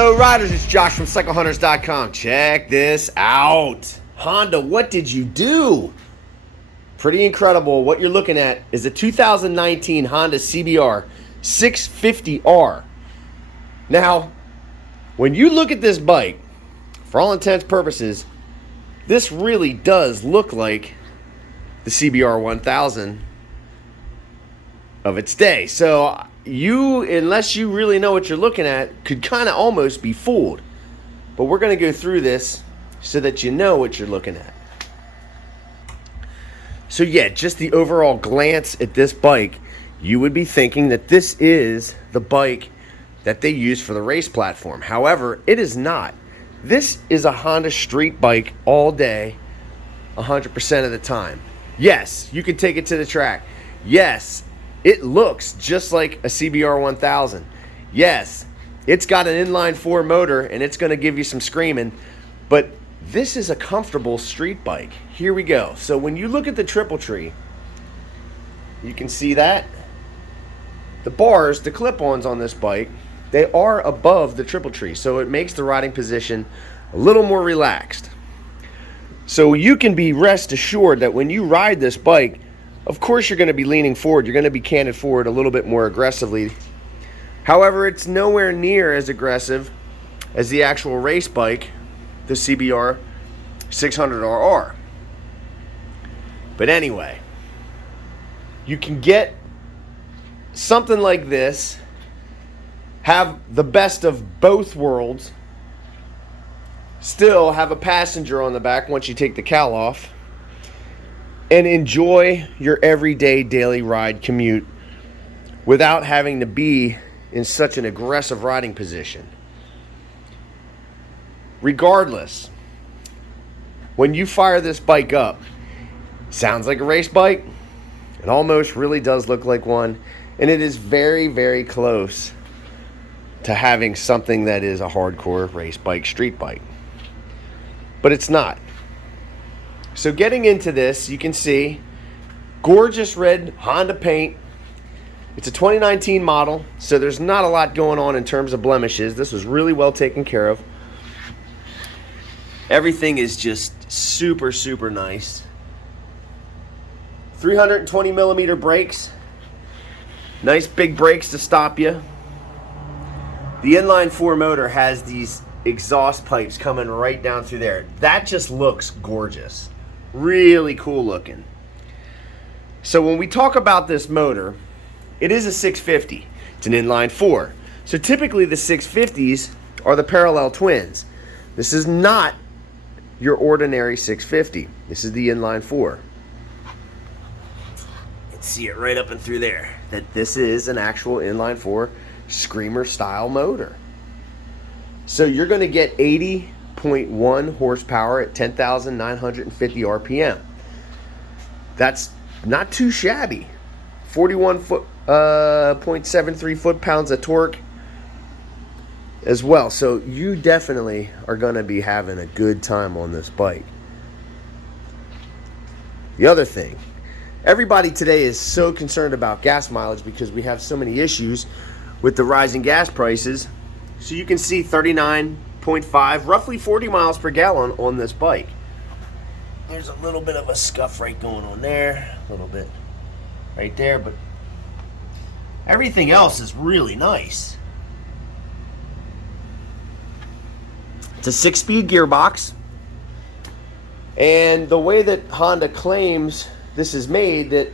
Hello riders, it's Josh from CycleHunters.com. Check this out. Honda, what did you do? Pretty incredible. What you're looking at is a 2019 Honda CBR 650R. Now, when you look at this bike, for all intents and purposes, this really does look like the CBR 1000 of its day. So you, unless you really know what you're looking at, could kind of almost be fooled. But we're going to go through this so that you know what you're looking at. So yeah, just the overall glance at this bike, you would be thinking that this is the bike that they use for the race platform. However, it is not. This is a Honda street bike all day, 100% of the time. Yes, you can take it to the track. Yes, it looks just like a CBR 1000. Yes, it's got an inline 4 motor and it's going to give you some screaming, but this is a comfortable street bike. Here we go. So when you look at the triple tree, you can see that the bars, the clip-ons on this bike, they are above the triple tree, so it makes the riding position a little more relaxed. So you can be rest assured that when you ride this bike, of course you're going to be leaning forward, you're going to be canted forward a little bit more aggressively. However, it's nowhere near as aggressive as the actual race bike, the CBR 600RR. But anyway, you can get something like this, have the best of both worlds, still have a passenger on the back once you take the cowl off, and enjoy your everyday daily ride commute without having to be in such an aggressive riding position. Regardless, when you fire this bike up, sounds like a race bike. It almost really does look like one, and it is very, very close to having something that is a hardcore race bike, street bike. But it's not. So getting into this, you can see gorgeous red Honda paint. It's a 2019 model, so there's not a lot going on in terms of blemishes. This was really well taken care of. Everything is just super, super nice. 320 millimeter brakes. Nice big brakes to stop you. The inline 4 motor has these exhaust pipes coming right down through there. That just looks gorgeous. Really cool looking. So when we talk about this motor, it is a 650. It's an inline 4. So typically the 650s are the parallel twins. This is not your ordinary 650. This is the inline 4. You can see it right up and through there that this is an actual inline 4 screamer style motor. So you're going to get 80.1 horsepower at 10,950 RPM. That's not too shabby. 41.73 foot-pounds of torque as well. So you definitely are going to be having a good time on this bike. The other thing, everybody today is so concerned about gas mileage because we have so many issues with the rising gas prices. So you can see 39.5, roughly 40 miles per gallon on this bike. There's a little bit of a scuff right going on there, a little bit right there, but everything else is really nice. It's a 6-speed gearbox, and the way that Honda claims this is made, that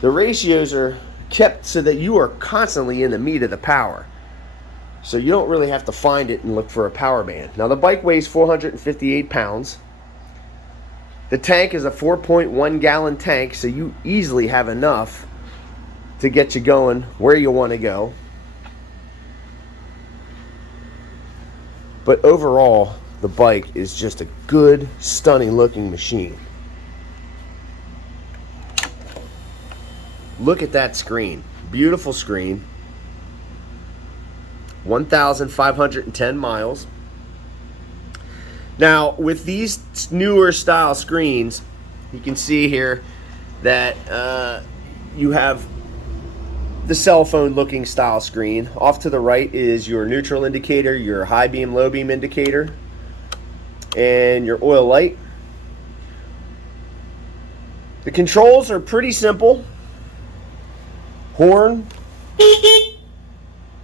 the ratios are kept so that you are constantly in the meat of the power. So you don't really have to find it and look for a power band. Now the bike weighs 458 pounds. The tank is a 4.1 gallon tank, so you easily have enough to get you going where you want to go. But overall, the bike is just a good, stunning looking machine. Look at that screen. Beautiful screen. 1,510 miles. Now, with these newer style screens, you can see here that you have the cell phone looking style screen. Off to the right is your neutral indicator, your high beam, low beam indicator, and your oil light. The controls are pretty simple. Horn,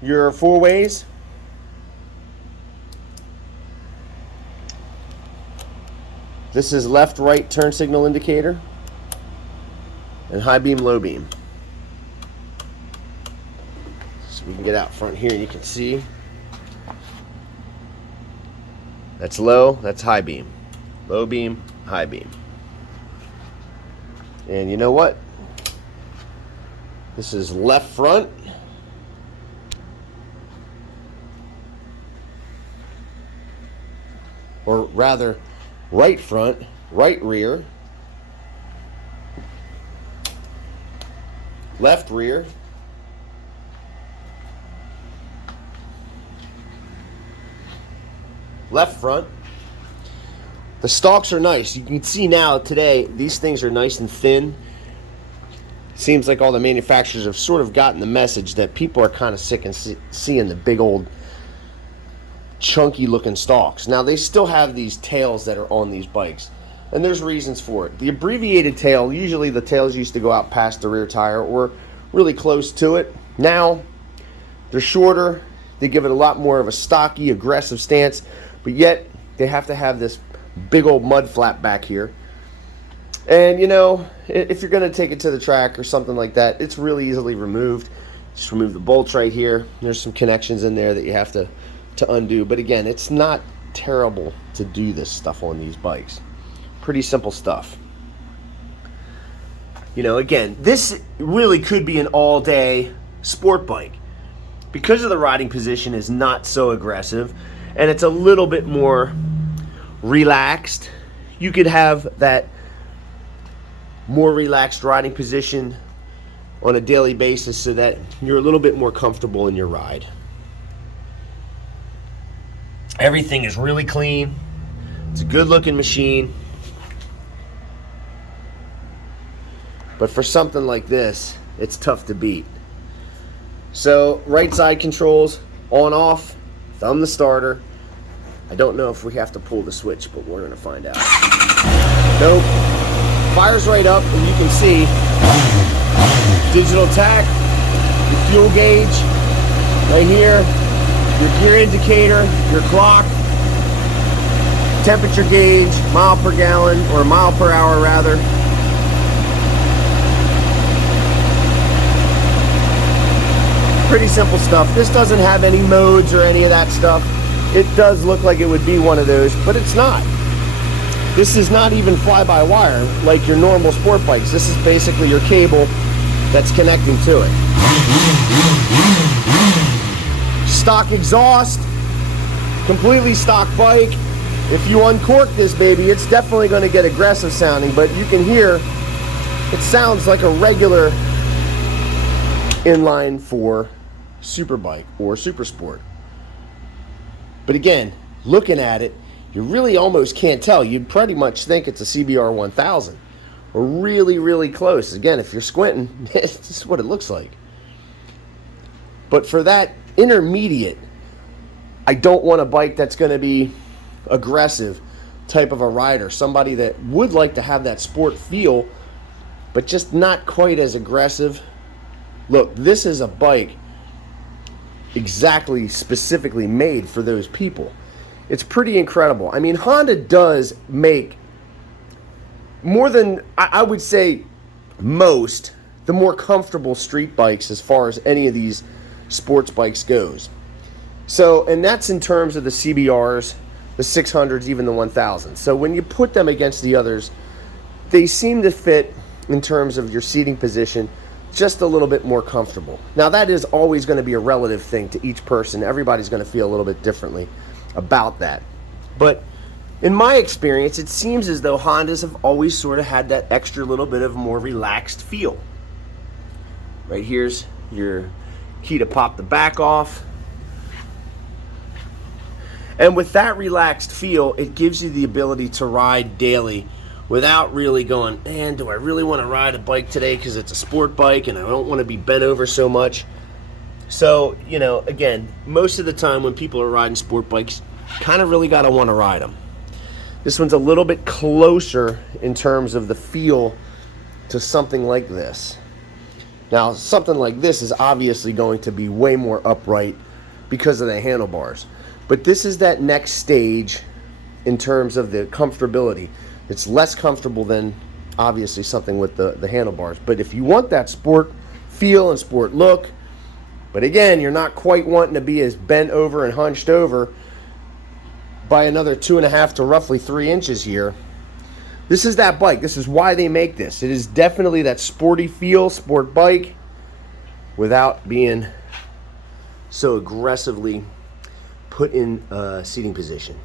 your four ways. This is left, right turn signal indicator, and high beam, low beam. So we can get out front here and you can see. That's low, that's high beam. Low beam, high beam. And you know what? This is left front. Or rather, right front, right rear, left rear, left front. The stalks are nice. You can see now today these things are nice and thin. Seems like all the manufacturers have sort of gotten the message that people are kind of sick and seeing the big old chunky looking stalks. Now they still have these tails that are on these bikes, and there's reasons for it. The abbreviated tail, usually the tails used to go out past the rear tire or really close to it. Now they're shorter. They give it a lot more of a stocky, aggressive stance, but yet they have to have this big old mud flap back here. And you know, if you're going to take it to the track or something like that, it's really easily removed. Just remove the bolts right here. There's some connections in there that you have to undo. But again, it's not terrible to do this stuff on these bikes. Pretty simple stuff. You know, again, this really could be an all-day sport bike. Because of the riding position is not so aggressive, and it's a little bit more relaxed, you could have that more relaxed riding position on a daily basis so that you're a little bit more comfortable in your ride. Everything is really clean. It's a good looking machine. But for something like this, it's tough to beat. So right side controls, on off, thumb the starter. I don't know if we have to pull the switch, but we're gonna find out. Nope. Fires right up, and you can see digital tach, your fuel gauge right here, your gear indicator, your clock, temperature gauge, mile per gallon, or mile per hour rather. Pretty simple stuff. This doesn't have any modes or any of that stuff. It does look like it would be one of those, but it's not. This is not even fly-by-wire like your normal sport bikes. This is basically your cable that's connecting to it. Stock exhaust, completely stock bike. If you uncork this baby, it's definitely going to get aggressive sounding, but you can hear it sounds like a regular inline 4 superbike or Supersport. But again, looking at it, you really almost can't tell. You'd pretty much think it's a CBR 1000 or really, really close. Again, if you're squinting, this is what it looks like. But for that intermediate, I don't want a bike that's going to be aggressive type of a rider. Somebody that would like to have that sport feel, but just not quite as aggressive. Look, this is a bike exactly specifically made for those people. It's pretty incredible. I mean, Honda does make more than, I would say, most, the more comfortable street bikes as far as any of these sports bikes goes. So, and that's in terms of the CBRs, the 600s, even the 1000s. So when you put them against the others, they seem to fit in terms of your seating position just a little bit more comfortable. Now that is always going to be a relative thing to each person. Everybody's going to feel a little bit differently about that. But in my experience, it seems as though Hondas have always sort of had that extra little bit of more relaxed feel. Right here's your key to pop the back off. And with that relaxed feel, it gives you the ability to ride daily without really going, man, do I really want to ride a bike today because it's a sport bike and I don't want to be bent over so much. So, you know, again, most of the time when people are riding sport bikes, kind of really got to want to ride them. This one's a little bit closer in terms of the feel to something like this. Now, something like this is obviously going to be way more upright because of the handlebars. But this is that next stage in terms of the comfortability. It's less comfortable than, obviously, something with the handlebars. But if you want that sport feel and sport look, but again, you're not quite wanting to be as bent over and hunched over by another 2.5 to roughly 3 inches here, this is that bike. This is why they make this. It is definitely that sporty feel, sport bike, without being so aggressively put in a seating position.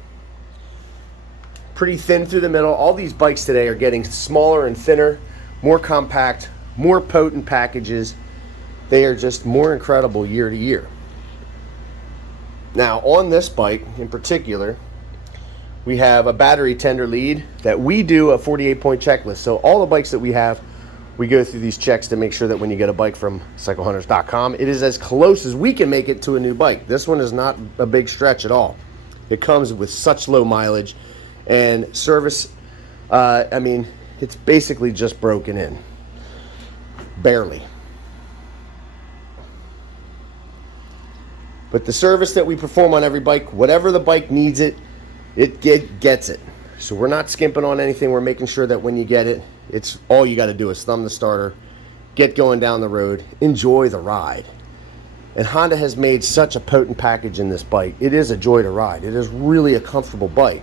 Pretty thin through the middle. All these bikes today are getting smaller and thinner, more compact, more potent packages. They are just more incredible year to year. Now, on this bike in particular, we have a battery tender lead that we do a 48-point checklist. So all the bikes that we have, we go through these checks to make sure that when you get a bike from CycleHunters.com, it is as close as we can make it to a new bike. This one is not a big stretch at all. It comes with such low mileage and service. I mean, it's basically just broken in. Barely. But the service that we perform on every bike, whatever the bike needs it, it gets it. So we're not skimping on anything. We're making sure that when you get it, it's all you got to do is thumb the starter, get going down the road, enjoy the ride. And Honda has made such a potent package in this bike. It is a joy to ride. It is really a comfortable bike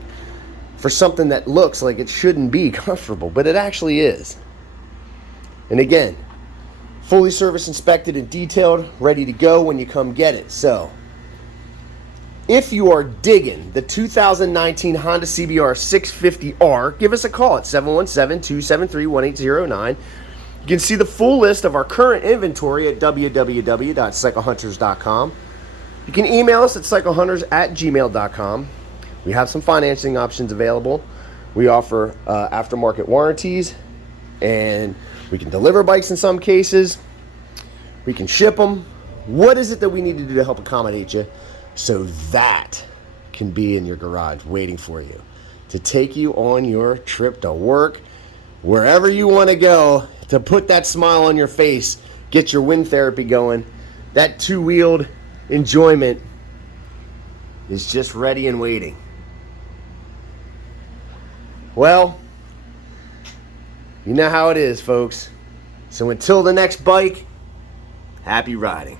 for something that looks like it shouldn't be comfortable, but it actually is. And again, fully service inspected and detailed, ready to go when you come get it. So if you are digging the 2019 Honda CBR 650R, give us a call at 717-273-1809. You can see the full list of our current inventory at www.cyclehunters.com. You can email us at cyclehunters@gmail.com. We have some financing options available. We offer aftermarket warranties, and we can deliver bikes in some cases. We can ship them. What is it that we need to do to help accommodate you so that can be in your garage waiting for you to take you on your trip to work, wherever you want to go, to put that smile on your face, get your wind therapy going. That two-wheeled enjoyment is just ready and waiting. Well, you know how it is, folks. So until the next bike, happy riding.